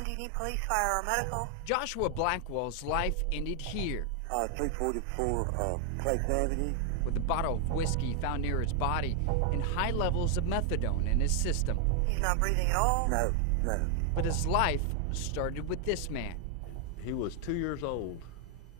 911, do you need police, fire, or medical? Joshua Blackwell's life ended here. 344 Place Avenue. With a bottle of whiskey found near his body and high levels of methadone in his system. He's not breathing at all? No, no. But his life started with this man. He was 2 years old,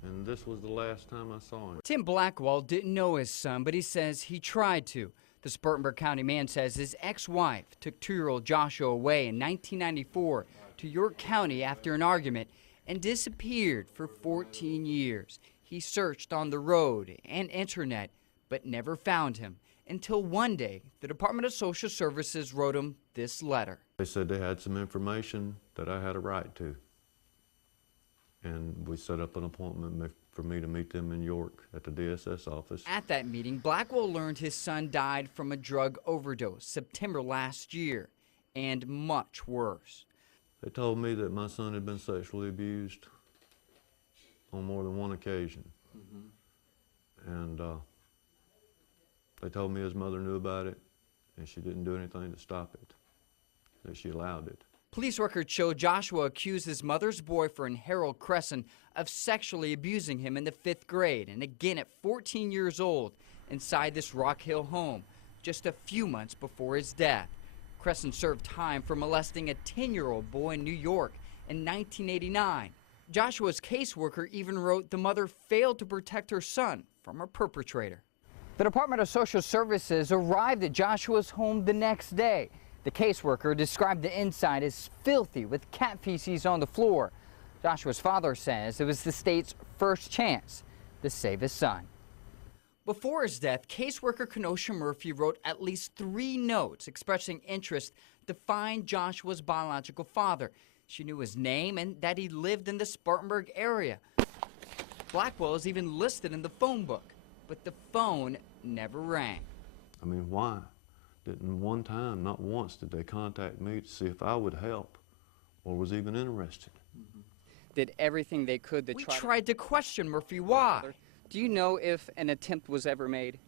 and this was the last time I saw him. Tim Blackwell didn't know his son, but he says he tried to. The Spartanburg County man says his ex-wife took 2-year-old Joshua away in 1994 to York County after an argument and disappeared for 14 years. He searched on the road and internet, but never found him until one day the Department of Social Services wrote him this letter. They said they had some information that I had a right to, and we set up an appointment for me to meet them in York at the DSS office. At that meeting, Blackwell learned his son died from a drug overdose September last year, and much worse. They told me that my son had been sexually abused on more than one occasion. And they told me his mother knew about it, and she didn't do anything to stop it, that she allowed it. Police records show Joshua accused his mother's boyfriend, Harold Cresson, of sexually abusing him in the 5th grade, and again at 14 years old, inside this Rock Hill home, just a few months before his death. Cresson served time for molesting a 10-year-old boy in New York in 1989. Joshua's caseworker even wrote the mother failed to protect her son from a perpetrator. The Department of Social Services arrived at Joshua's home the next day. The caseworker described the inside as filthy with cat feces on the floor. Joshua's father says it was the state's first chance to save his son. Before his death, caseworker Kenosha Murphy wrote at least 3 notes expressing interest to find Joshua's biological father. She knew his name and that he lived in the Spartanburg area. Blackwell is even listed in the phone book, but the phone never rang. I mean, why? Didn't one time, not once, did they contact me to see if I would help or was even interested. Did everything they could to try. We tried to question Murphy why. Do you know if an attempt was ever made?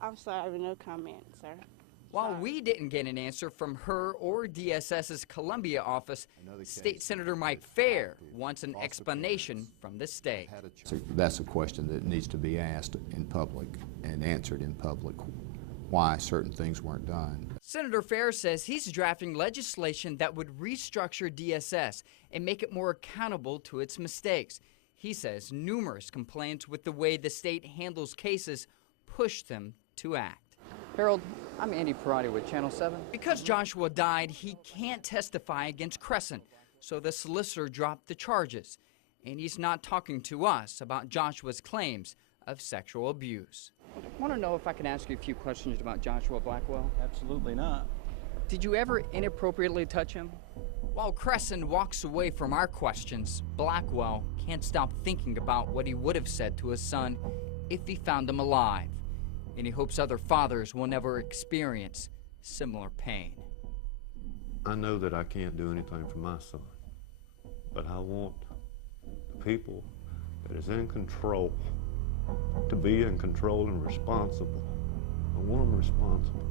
I'm sorry, no comment, sir. While we didn't get an answer from her or DSS's Columbia office, State Senator Mike Fair wants an explanation from the state. That's a question that needs to be asked in public and answered in public, why certain things weren't done. Senator Fair says he's drafting legislation that would restructure DSS and make it more accountable to its mistakes. He says numerous complaints with the way the state handles cases push them to act. Harold, I'm Andy Parati with Channel 7. Because Joshua died, he can't testify against Cresson, so the solicitor dropped the charges. And he's not talking to us about Joshua's claims of sexual abuse. I want to know if I can ask you a few questions about Joshua Blackwell. Absolutely not. Did you ever inappropriately touch him? While Cresson walks away from our questions, Blackwell can't stop thinking about what he would have said to his son if he found him alive. And he hopes other fathers will never experience similar pain. I know that I can't do anything for my son, but I want the people that is in control to be in control and responsible. I want them responsible.